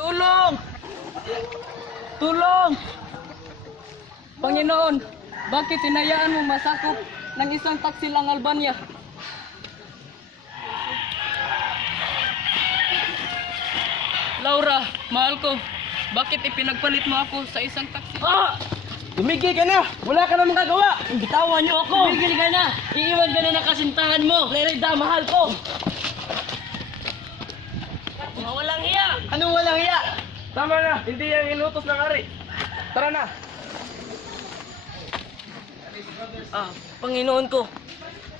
Tulong! Tulong! Panginoon, bakit hinayaan mo masakop ng isang taksil ang Albania? Laura, mahal ko, bakit ipinagpalit mo ako sa isang taksil? Tumigil ka na! Wala ka na magagawa! Bitawan niyo ako! Tumigil ka na! Iiwan ka na ng kasintahan mo! Lerida, mahal ko! Mga walang hiya! Anong walang hiya? Tama na! Hindi yan inutos ng ari! Tara na! Panginoon ko,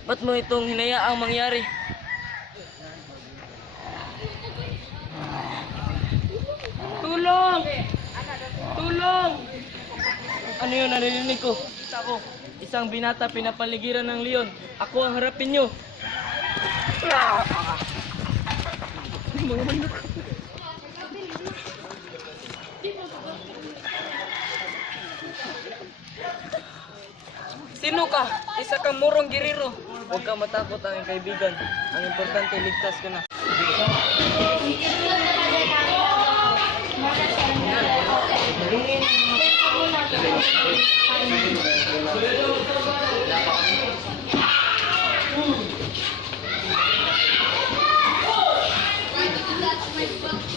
ba't mo itong hinayaang mangyari? Tulong! Tulong! Ano yun narinig ko? Kita ko, isang binata pinapaligiran ng leon. Ako ang harapin nyo. Sino ka? Isa kang murong giriro. Huwag kang matakot ang kaibigan. Ang importante, ligtas ka na.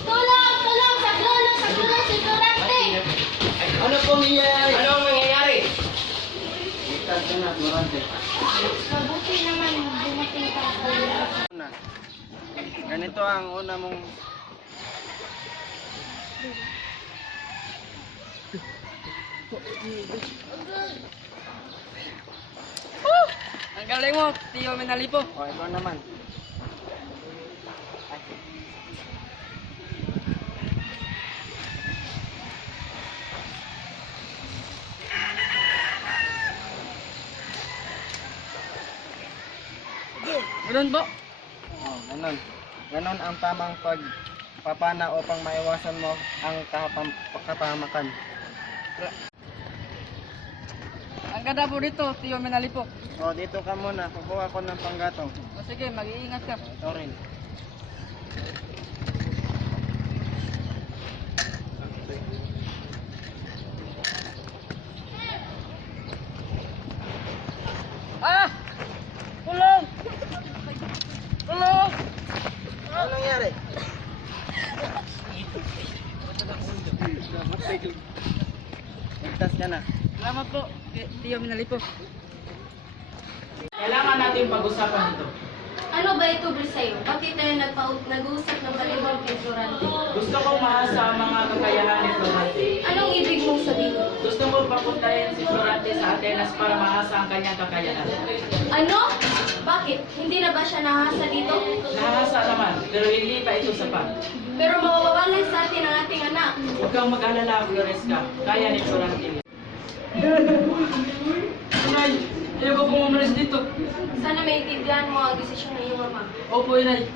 Tulong! Tulong! Saglulong! Saglulong! Sigurante! Ano pong nangyayari? Ano ang nangyayari? Mabuti naman dumating ka. Ganito ang una mong... Ang galing mo, Tio Menalipo. O, ikaw naman. Ganun po. Oh, ganun. Ganun ang tamang pagpapana upang maiwasan mo ang kapahamakan. Ang ganda po dito, Tio Menalipo. O, dito ka muna. Kukuha ko ng panggatong. O sige, mag-iingat ka. Ito rin. Tulong! Tulong! Ano nangyari? Ligtas ka na. Salamat po, Tio Menalipo. Kailangan natin pag-usapan ito. Ano ba ito, Brisayo? Bakit tayo nag-uusap ng balibang kay Florante? Gusto kong maasa ang mga kakayahan ni Florante. Anong ibig mong sabihin? Gusto ko papuntahin si Florante sa Atenas para maasa ang kanyang kakayahan. Ano? Bakit? Hindi na ba siya nahasa dito? Nahasa naman, pero hindi pa ito sapat. Pero mawawalan sa atin ang ating anak. Huwag kang mag-alala, Floresca. Kaya ni Florante. Inay, ayaw ko pong umalis dito. Sana maintindihan mo ang desisyon ng iyong ama. Opo, Inay.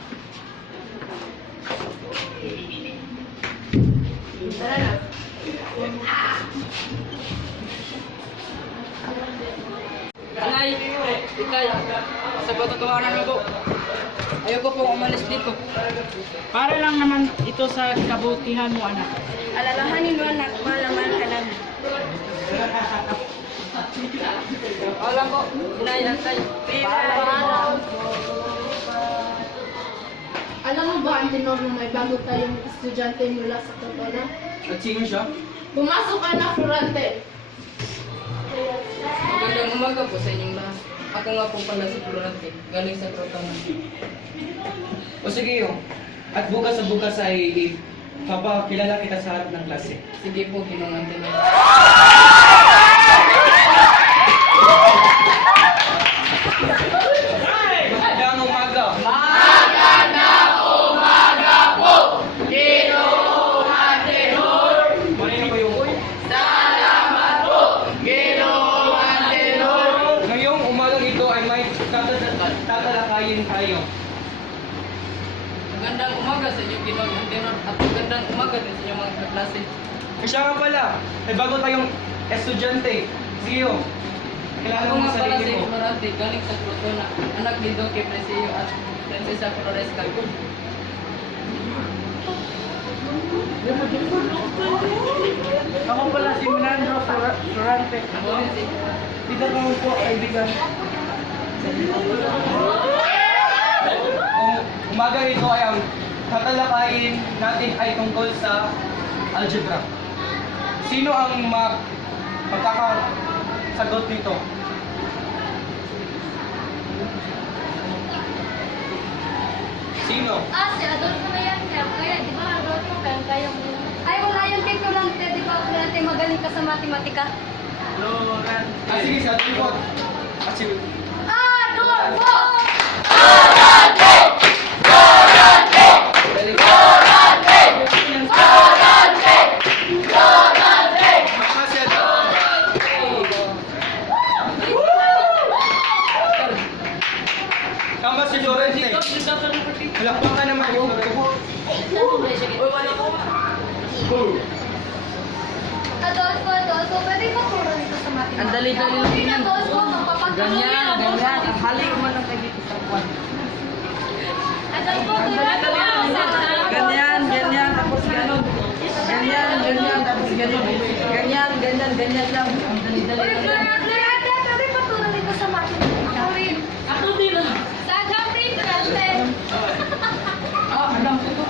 Tara na. Inay, Ikay, sa patutuhanan ko, ayaw ko pong umalis dito. Para lang naman ito sa kabutihan mo, anak. Alalahanin mo anak, malaman ka namin. Alam ko, Inay, Ikay. Paalam. Alam mo ba, Antinor, na may bago tayong estudyante mula sa Totona? At sino siya? Pumasok ka na, Florante! Magandang umaga po sa inyong lahat. Ako nga po pala si Florante, galing sa Crotona. O sige yung, at bukas sa bukas ay papakilala kita sa harap ng klase. Sige po, Ginong Antonio. Magandang umaga! Manino ko yung... Ngayong umagang ito ay may tatalakayin tayo. Magandang umaga sa inyo, Ginong Antonio. At magandang umaga din sa inyong mga kaklase. Siya nga pala, ay bago tayong estudyante. Sige yung, kilala Ako mo nga sa pala sarili si mo. Florante, galing sa Crotona. Anak ni Doque Presio at Prinsesa Floresca. Ako pala si Minandro Florante. Dito ka mo po, kaibigan. Kung umaga ito ay ang tatalakayin natin ay tungkol sa algebra. Sino ang magkakasagot nito? Sino? Si Adolfo na yan. Kaya, di ba, Adolfo, kaya mo. Ay, wala yung kay Florante, di ba, Florante, magaling ka sa matematika. Sige, sa likod. Sige. Adolfo! Tama si Lorente. Malakpan ka naman yung Adolfo, pwede ba puro nito sa matematika? Ang dali-dali lang yan. Adolfo, magpapagano yan. Ang halik mo lang kay dito sa kwan. Adolfo, tulad mo ako sa Ganyan, tapos ganon. Ganyan, tapos ganon. Ganyan lang. Ang dali-dali lang yan. Florante, pwede ba puro nito sa matematika? Ako rin. Ako din ah. Sa Jeffrey, Florante. Alam ko to.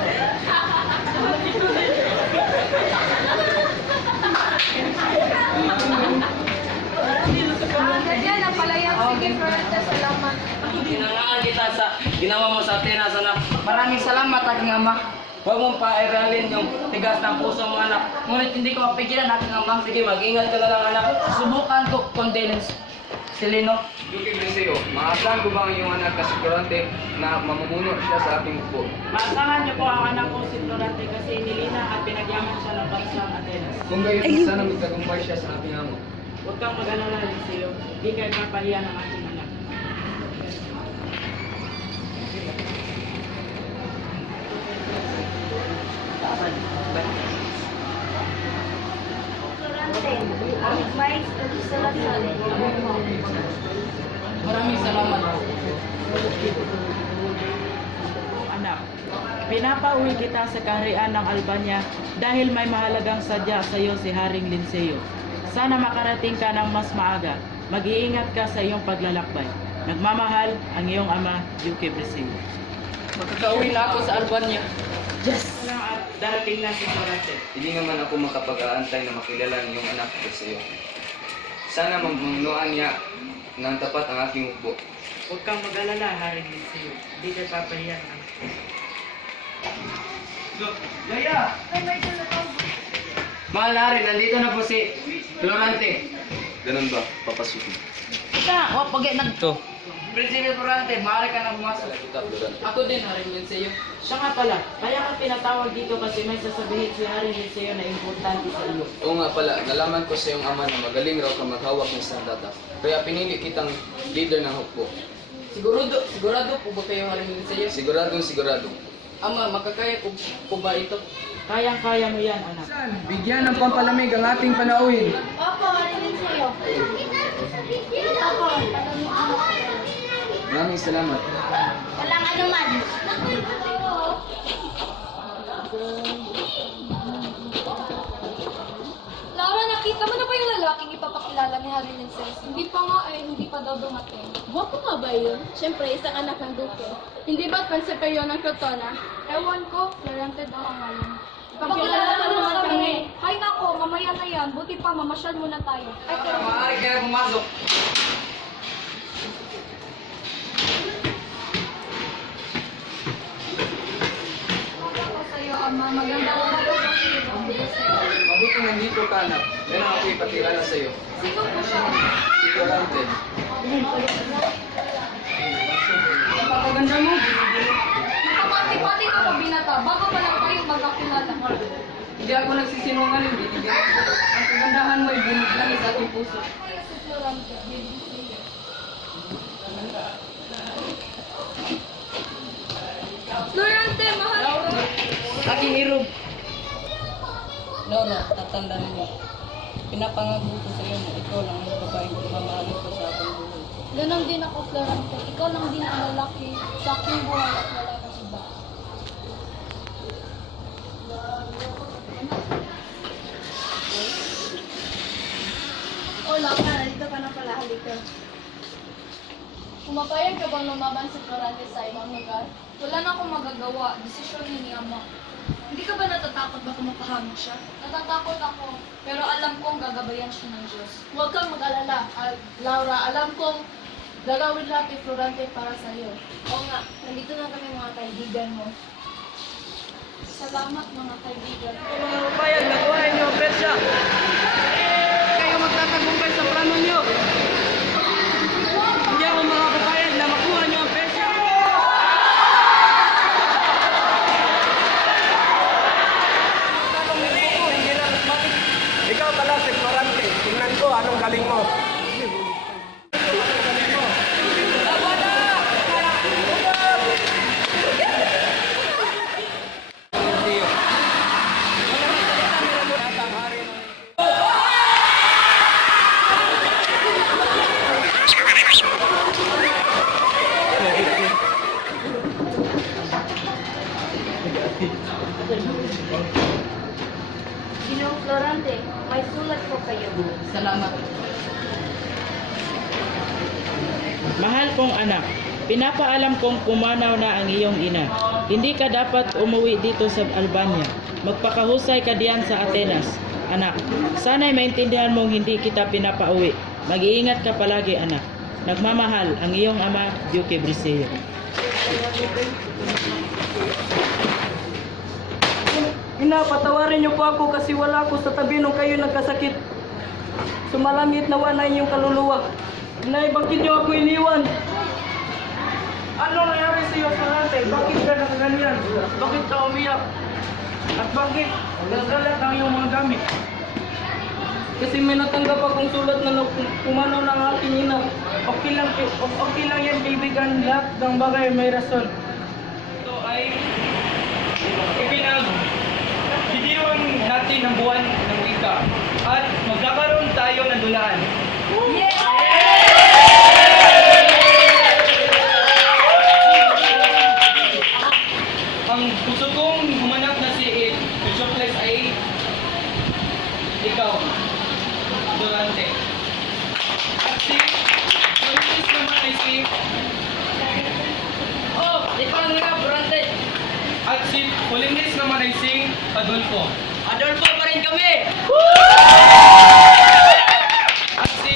Ganyan, ang palaya. Sige, Florante, salamat. Ginangaan kita sa ginawa mo sa Atenas, anak. Maraming salamat, aking ama. Huwag mong pairalin yung tigas ng puso mo, anak. Ngunit hindi ko mapigilan, aking ama. Sige, mag-ingat ka na lang, anak. Subukan ko, Condolence. Silino. Duque Briseo, maasahan ko ba ang iyong anak na si Florante na mamumuno siya sa ating upo? Maasahan niyo po ang anak ko si Florante kasi nilina at pinagyaman siya ng bansang Atenas. Kung gayon, sana magtagumpay siya sa ating amo. Huwag kang mag-alala, Liceo. Di kayo papahiya ng aking anak. Florante, may salamat. Maraming salamat. Anak, pinapauwi kita sa kaharian ng Albania dahil may mahalagang sadya sa iyo si Haring Linceo. Sana makarating ka ng mas maaga. Mag-iingat ka sa iyong paglalakbay. Nagmamahal ang iyong ama, Duque Briseo. Magkakauwi na ako sa Albania. At darating na si Florante. Hindi naman ako makapag-aantay na makilala ang iyong anak ko sa iyo. Sana mamumunuan niya ng tapat ang aking upo. Huwag kang mag-alala, Haring Linceo. Di kayo papahiya ng anak ko. Yaya! Mahal na rin, nandito na po si Florante. Ganun ba? Papasukin. Ika, pag nagto. Prinsipe Florante, maaari ka na pumasok. Ako din, Haring Linceo. Siya nga pala, kaya ka pinatawag dito kasi may sasabihin si Haring Linceo na importante sa iyo. Oo nga pala, nalaman ko sa iyong ama na magaling raw ka maghawak ng sandata. Kaya pinili kitang leader ng hukbo. Sigurado po ba kayo, Haring Linceo? Siguradong sigurado. Ama, makakaya ko ba ito? Kayang-kaya mo yan, anak. Bigyan ng pampalamig ang ating panauhin. Opo, arinig sa'yo. Opo, Maraming salamat. walang anuman. Laura, nakita mo na ba yung lalaking ipapakilala ni Harry Linces? Hindi pa nga hindi pa daw dumating. Guwapo nga ba yun? Siyempre, isang anak ng Duque. Hindi ba prinsipe yun ng Crotona? Ewan ko, Florante daw ang ngayon. Pagkilala mo naman kami. Hay nako, mamaya na yan. Buti pa, mamasyal muna tayo. Ay, pero... Maaari ka na pumasok. Ako sa'yo, Ama. Maganda ko ba sa iyo? Mabuti nandito ka, anak. Yan ang ako'y pakilala sa iyo. Sino po siya? Si Florante. Napakaganda mo. Pati-pati ka pa binata. Bago pa lang tayo magkakilala. Hindi ako nagsisinungaling. Bibigyan ko. Ang kagandahan mo ay bunog lang sa aking puso. Ay, si Florante. Florante, mahal! Aking irog. Laura, tatandaan mo. Pinapangako ko sa iyo na ikaw lang ang babaeng pagmamahalin ko sa aking buhay. Ganon din ako, Florante. Ikaw lang din ang lalaki sa aking buhay at wala na iba. halika. Pumapayag ka bang lumaban sa Florante sa ibang lugar? Wala na akong magagawa. Desisyon ni Ama. Hindi ka ba natatakot baka mapahamak siya? Natatakot ako, pero alam kong gagabayan siya ng Diyos. Huwag kang mag-alala, Laura. Alam kong gagawin lahat ni Florante para sa iyo. Oo nga, nandito na kami mga kaibigan mo. Salamat mga kaibigan. Mga kabayan, nakuha niyo ang presya. Kayo magtatagumpay sa plano niyo. Hindi ako mga kabayan na makuha niyo ang presya. Ikaw pala si Florante. Tingnan ko anong galing mo. Ginong Florante, may sulat po kayo. Salamat. Mahal kong anak, pinapaalam kong pumanaw na ang iyong ina. Hindi ka dapat umuwi dito sa Albania. Magpakahusay ka diyan sa Atenas. Anak, sana'y maintindihan mong hindi kita pinapauwi. Mag-iingat ka palagi, anak. Nagmamahal ang iyong ama, Duque Briseo. Ina, patawarin niyo po ako kasi wala ako sa tabi nung kayo nagkasakit. Sumalangit nawa na inyong kaluluwa. Inay, bakit niyo ako iniwan? Ano nangyari sa iyo, Florante? Bakit ka nakaganyan? Bakit ka umiyak? At bakit nagkalat ang iyong mga gamit? Kasi may natanggap akong sulat na pumanaw ng aking ina. Okay lang yan, kaibigan. Lahat ng bagay may rason. Ito ay bibigyan natin ng buwan ng wika at magkakaroon tayo ng dulaan. Ang gusto kong humanap na si Chocolates ay ikaw, Durante. At si Florence naman ay si Durante. At si Florence naman ay si Adolfo. Adolfo pa rin kami! At si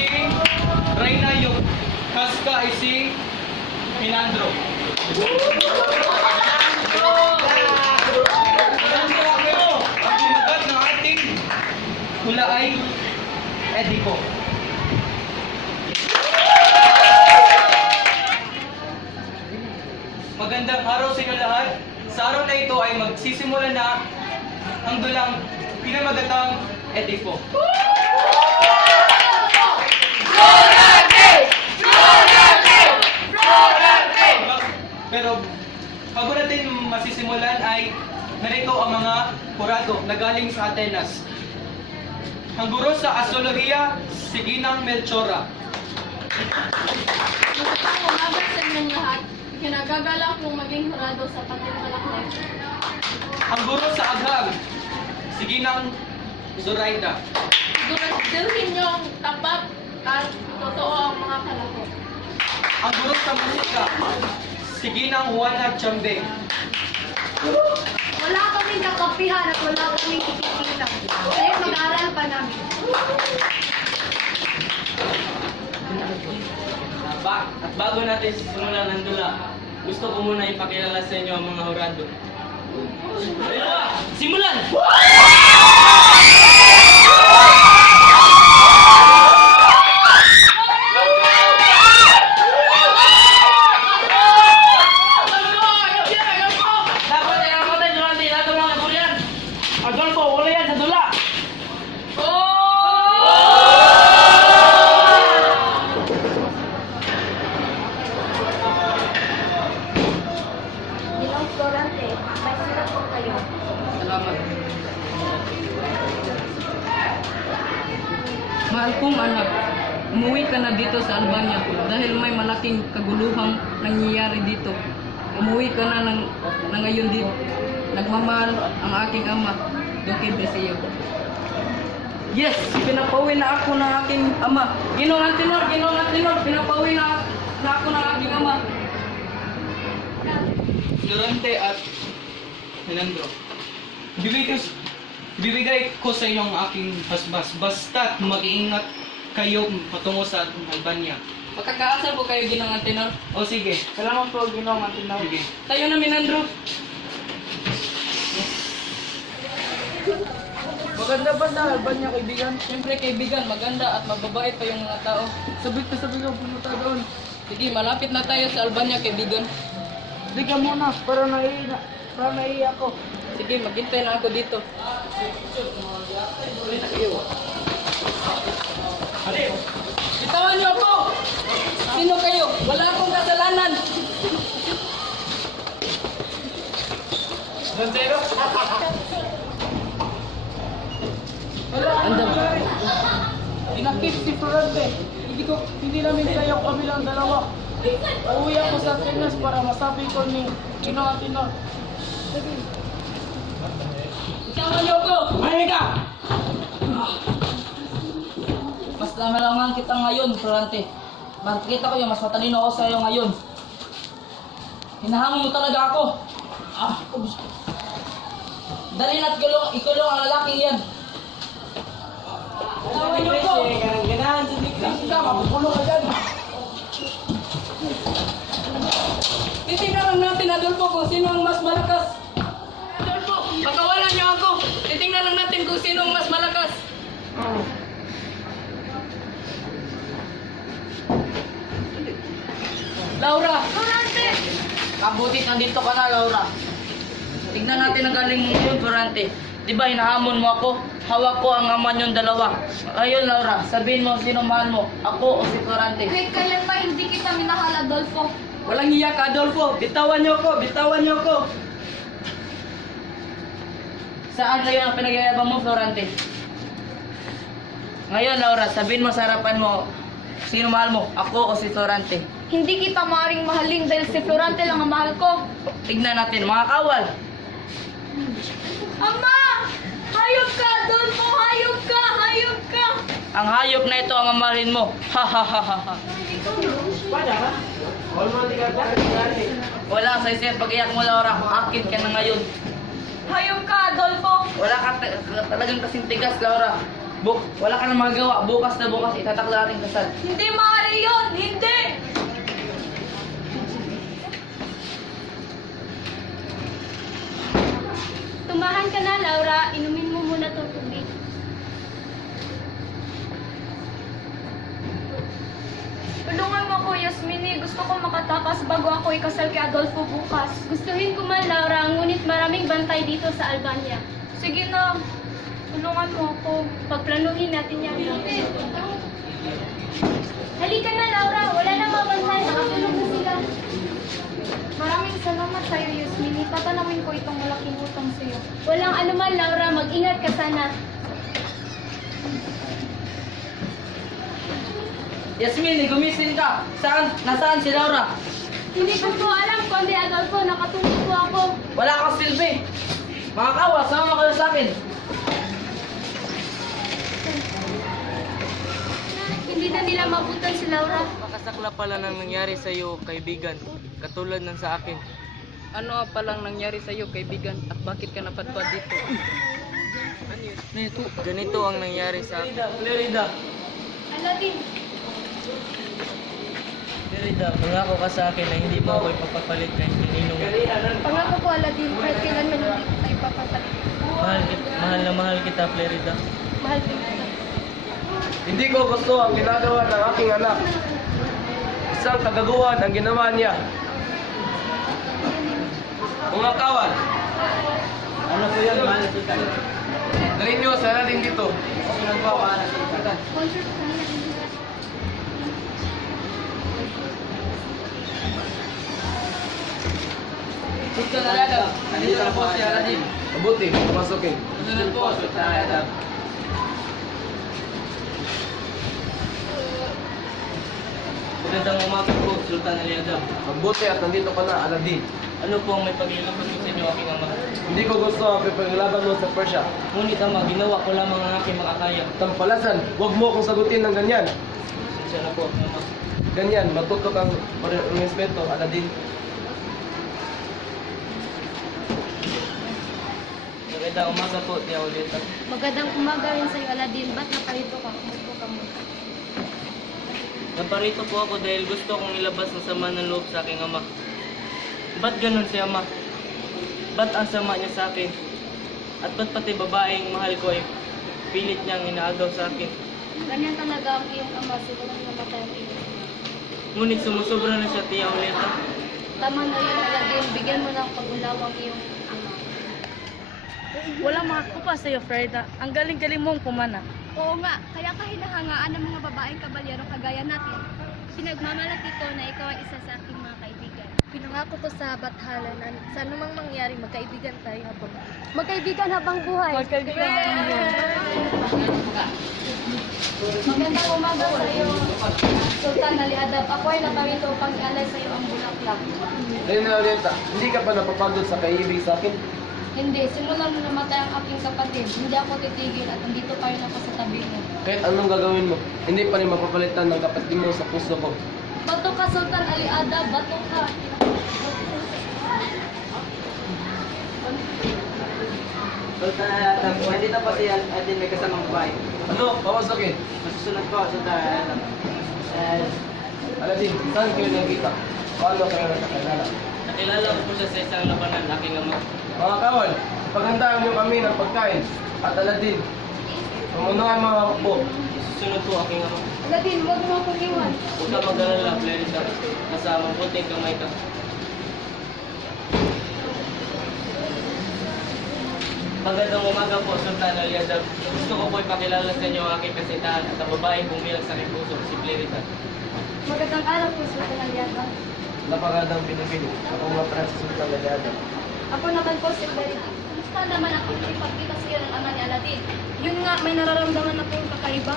Reyna yung Casca ay si Pinandro. Ang sumagat ng ating hula ay Edipo. Magandang araw sa inyo lahat. Sa araw na ito ay magsisimula na ang dulang pinamagatang Edipo. Pero bago natin masisimulan ay narito ang mga kurado na galing sa Atenas. Ang guro sa astrolohiya, si Ginang Melchora. Magandang umaga sa inyong lahat. Kinagagalak kong maging hurado sa pagtitalakay. Ang guro sa agham, si Ginang Zoraida. Siguraduhin niyong tapat at totoo ang mga kalako. Ang guro sa musika, si Ginang Juana Chambe. Wala kaming kakapihan at wala kaming ikikilang. Kaya mag-aral pa namin. At bago natin simulan ng dula, gusto ko muna ipakilala sa inyo ang mga hurado. Simulan! Dapat ay namatay durante lahat ng mga kurian. Adolfo, wala yan sa dula. Ginong Florante, may sulat po kayo. Salamat. Mahal kong anak, umuwi ka na dito sa Albania dahil may malaking kaguluhang nangyayari dito. Umuwi ka na ngayon dito. Nagmamahal ang aking ama, Duque Briseo. Yes, pinapauwi na ako ng aking ama. Ginoong Antinor, pinapauwi na ako ng aking ama. Florante at Fernando, bibigay ko sa inyo ang aking basbas. Basta't mag-iingat kayo patungo sa Albania. Magkakaasal po kayo, Ginoong Antinor. O sige, Salamat po, Ginoong Antinor. sige. Tayo na, Minandro. Maganda ba sa Albania, kaibigan? Siyempre, kaibigan, maganda at mababait pa yung mga tao. Sabit na sabi ko, pumunta doon. Sige, malapit na tayo sa Albania, kaibigan. Hindi ka muna, para naiiyak ako. Sige, maghintay na ako dito. Bitawan niyo ako! Sino kayo? Wala akong kasalanan. Inakit si Florante. Hindi namin kayo kabilang dalawa. Uuwi ako sa Pinas para masabi ko ni Ginoong Antinor. Bitawan niyo ako! Mahinig ka! Mas lamalangan kita ngayon, Florante. Makikita ko yung mas matalino ako sa iyo ngayon. Hinahamon mo talaga ako. Dali na't ikulong ang lalaking yan. Bitawan niyo ako! Ganahan si Niklas ka, mapupulo ka dyan. Titignan lang natin, Adolfo, kung sino ang mas malakas. Adolfo, pakawalan niyo ako. Titignan lang natin kung sino ang mas malakas. Laura! Florante! Kabutit, nandito ka na, Laura. Tignan natin ang galing mo yun, Florante. Di ba hinahamon mo ako? Hawak ko ang ama niyong dalawa. Ayun, Laura, sabihin mo sino mahal mo, ako o si Florante. Kahit kailan pa hindi kita minahal, Adolfo. Walang iyak, Adolfo. Bitawan niyo ko, bitawan niyo ko. Saan ngayon ang pinagyayabang mo, Florante? Ngayon, Laura, sabihin mo sa harapan mo, sino mahal mo, ako o si Florante? Hindi kita maaaring mahalin dahil si Florante lang ang mahal ko. Tignan natin, mga kawal. Ama! Hayop ka, Adolfo! Hayop ka! Hayop ka! Ang hayop na ito ang mamahalin mo. Ha ha ha ha ha. Wala sa isip pag-iyak mo, Laura. Akin ka na ngayon. Hayop ka, Adolfo! Wala ka talagang kasing tigas, Laura. Wala ka na magagawa. Bukas na bukas, itatakla natin kasal. Hindi maaari yun! Hindi! Tumahan ka na, Laura. Inumin mo muna itong tubig. Tulungan mo ako, Yasmini. Gusto ko makatakas bago ako ikasal kay Adolfo bukas. Gustuhin ko man, Laura, ngunit maraming bantay dito sa Albania. Sige na. Tulungan mo ako. Pagplanuhin natin yan. Halika na, Laura. Wala na mabantay. Nakatulog na sila. Maraming salamat sa'yo, Yasmini. Tatanawin ko itong malaking utang sa'yo. Walang anuman, Laura. Mag-ingat ka sana. Yasmin, gumising ka. Nasaan si Laura? Hindi ko po alam, Konde Adolfo. Nakatulog po ako. Wala kang silbi. Mga kawa, sama kayo sa akin. Hindi na nila mabutan si Laura. Makasakla pala nang nangyari sa iyo, kaibigan, katulad ng sa akin. Ano palang nangyari sa iyo, kaibigan? At bakit ka napadpad dito? Ganito ang nangyari sa akin. Florida. Aladdin. Merida, mangako ka sa akin na hindi mo ako ipapapalit kay Ninong. Pangako ko, Aladdin. Kahit kailanman hindi kita ipapapalit. Mahal na mahal kita, Florida. Mahal din kita. Hindi ko gusto ang ginagawa ng aking anak. Isang kagaguhan ang ginawa niya. Mga kawal, Ano po yan, mahal na kita? dalhin niyo sa natin dito. Concert ka na. Gusto na agad. Nandito na po si Aladdin. Mabuti, pumasukin. Sunod po, si Aladdin. Magandang umaga po, Sultan Aliadab. Mabuti at nandito ka na, Aladdin. Ano po ang may paglilabas ko sa inyo, aking ama? Hindi ko gusto ang paglaban mo sa Persia. Ngunit ama, ginawa ko lamang ang aking makakaya. Tampalasan, huwag mo akong sagutin ng ganyan. Pasensya na po, ama. Ganyan, matuto kang respeto, Aladdin. Magandang umaga po, Tia Oleta. Magandang umaga rin sa'yo, Aladdin. Ba't naparito ka? Kumusta ka mo? Naparito po ako dahil gusto kong ilabas ang sama ng loob sa aking ama. Ba't ganun si ama? Ba't ang sama niya sa akin? At ba't pati babaeng mahal ko ay pilit niyang inaagaw sa akin? Ganyan talaga ang iyong ama. Siguro namatay ang iyong ama. Ngunit sumusobra na siya, Tia Oleta. Tama na yan, Aladdin. Bigyan mo ng pag-ulaw ang iyong ama. Walang makakupa sa'yo, Freda. Ang galing-galing mong pumana. Oo nga, kaya kahinahangaan ng mga babaeng kabalyero kagaya natin. Pinagmamalaki ko na ikaw ay isa sa aking mga kaibigan. Pinangako ko sa bathala na sa anumang mangyari, magkaibigan tayo habang buhay. Magandang umaga sa iyo, Sultan Aliadab. Ako ay naparito upang ialay sa iyo ang bulaklak. Dahil na, Aleta, hindi ka pa napapagod sa kaibig sa akin? Hindi, simulan na namatay ang aking kapatid. Hindi ako titigil at nandito pa rin ako sa tabi mo. Kahit anong gagawin mo, hindi pa rin mapapalitan ng kapatid mo sa puso ko. Bato ka, Sultan Aliadab. Bato ka. Sultan Aliadab, nandito pa si Aladdin may kasamang babae. Ano? Papasokin. Masusunod po, Sultan Aliadab. Aladdin, saan kayo nakita? Paano kayo nakakilala? Nakilala ko po siya sa isang labanan, aking ama. Mga kawal, paghandaan niyo kami ng pagkain. At Aladdin, pamunuan mga kapbo. Susunod po, aking ama. Aladdin, huwag mo akong iwan. Huwag ka mag-alala, Clarissa. Nasa mabuting kamay ka. Magandang umaga po, Sultan Aliadab. Gusto ko po ipakilala sa inyo ang aking kasintahan at ang babaeng bumilang sa aking puso, si Clarissa. Magandang araw po, Sultan Aliadab. Napakadang pinipili. Ako nga pala si Sultan Aliadab. Ako naman po si Clarissa. Kumusta naman ang pagkikita sa iyo ng ama ni Aladdin? Yun nga, may nararamdaman na pong kakaiba.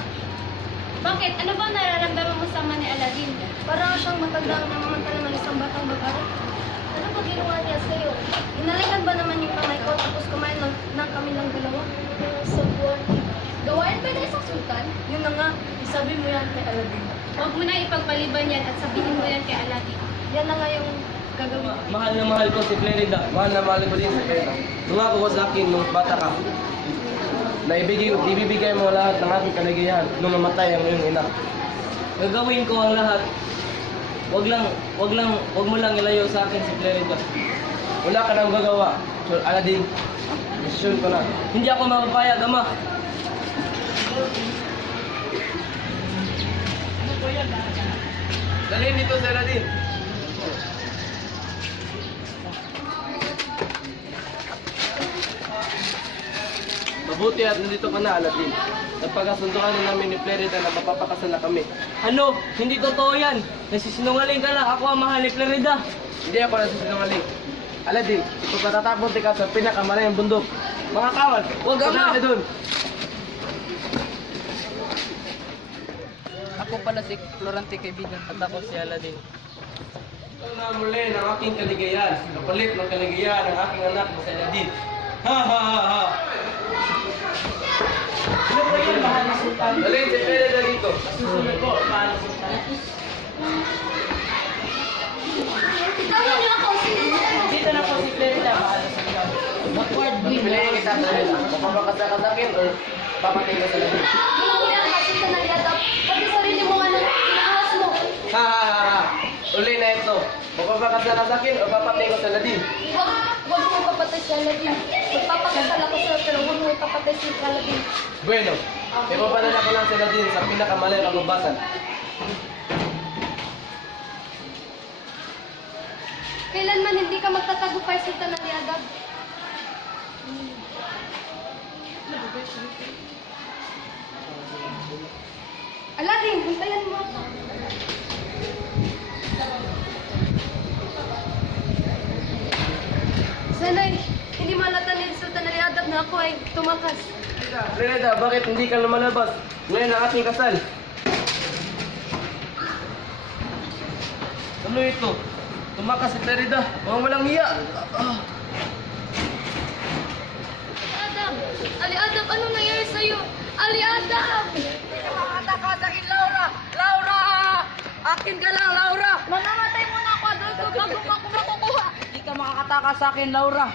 Bakit? Ano ba nararamdaman mo sa ama ni Aladdin? Parang siyang matandang namamantala ng isang batang babae. Ano ba ginawa niya sa iyo? Inalikan ba naman yung kamay ko tapos kumain ng kami ng dalawa? Sa buwan. Gawain ba na isang sultan? Yun na nga, isabi mo yan kay Aladdin. Huwag mo na ipagpaliban yan at sabihin mo yan kay Aladdin. Yan na nga yung gagawin. Mahal na mahal ko si Clarissa. Mahal na mahal ko din sa Pera. Nungako ko sa akin nung bata ka. Na ibibigay mo lahat ng aking kaligayahan nung namatay ang iyong ina. Gagawin ko ang lahat. Wag mo lang ilayo sa akin si Clarissa. Wala ka nang gagawa. So, Aladdin, desisyon ko na. Hindi ako mapapayag, ama. Dalhin dito sa Aladdin. Mabuti at nandito ka na, Aladdin. Napagkasunduan na namin ni Clarissa na mapapakasal na kami. Ano? Hindi totoo yan. Nasisinungaling ka lang. Ako ang mahal ni Clarissa. Hindi ako nasisinungaling. Aladdin, ipagpatatapon ka sa pinakamalayang bundok. Mga kawal, Huwag, ama! punta na doon. Ako pala si Florante, kaibigan. At ako si Aladdin. Ito na muli ng aking kaligayahan. Kapalit ng kaligayahan ng aking anak na si Aladdin. Ha ha ha ha! Ano po yun, mahal na Sultan? Dalhin si Clarissa dito. Susunod po, mahal na Sultan. Tawag niyo ako! Dito na po si Clarissa, mahal na Sultan. Piliin kita sa papapakasal ka sa akin o papatay ka sa Aladdin. Ginawin ang Sultan Aliadab. Pati sarili mo nga nang inaahas mo. Ha ha ha ha! Uli na ito. Papapakasal ka sa akin o papatay ko sa Aladdin. Huwag mo papatay si Aladdin. Magpapakasal ako sa'yo pero huwag mo ipapatay si Aladdin. Bueno, ipapadala ko lang sa Aladdin sa pinakamalayang kagubasan. Kailanman hindi ka magtatagumpay, Sultan Aliadab. Aladdin, hintayan mo ako. Sanay, hindi malata ni Sultan Aliadab na ako ay tumakas. Clarissa, bakit hindi ka lumalabas? Ngayon ang ating kasal. tuloy ito. Tumakas si Perida. Walang iya. Adam! Ali Adam, ano nangyari sa'yo? Ali Adam! Makakataka sa akin, Laura! Laura! Akin ka lang, Laura! Mamamatay muna ako, Adolfo, bago mo ako makukuha. Hindi ka makakataka sa akin, Laura!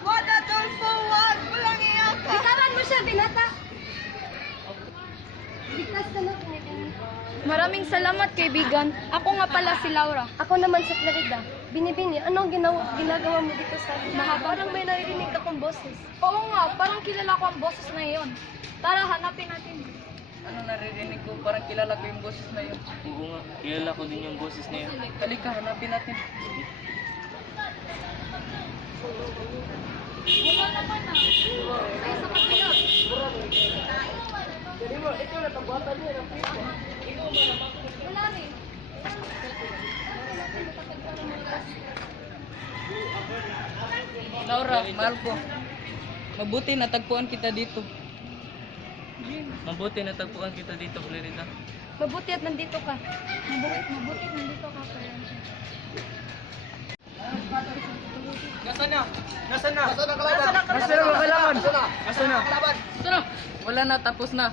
Wag, Adolfo, wag! Walang iyak ka! Bitawan mo siya, binata! Biglas ka na, Maraming salamat, kaibigan. Ako nga pala si Laura. Ako naman si Clarida. Binibini, anong ginagawa mo dito sa akin? Parang may naririnig akong boses. Oo nga, parang kilala ko ang boses na iyon. Tara, hanapin natin. Ano naririnig ko? Parang kilala ko yung boses na yun. Oo nga, kilala ko din yung boses na yun. Halika, hanapin natin. Wala naman na. Ay, sa kapila. Wala rin. Laura, mahal ko. Mabuti natagpuan kita dito. Mabuti natagpuan kita dito, Clarida. Mabuti at nandito ka. Mabuti nandito ka, Florencia. Nasaan na? Nasaan na? Nasaan ang kalaban? Nasaan ang kalaban? Nasaan na? Ito na! Wala na, tapos na.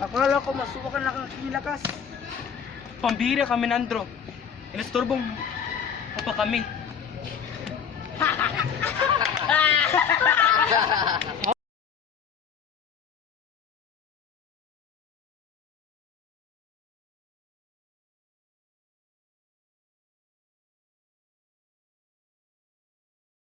Akala ko masuwakan lang ang kilakas. Pambira kami, Nandro. Inastorbong pa kami.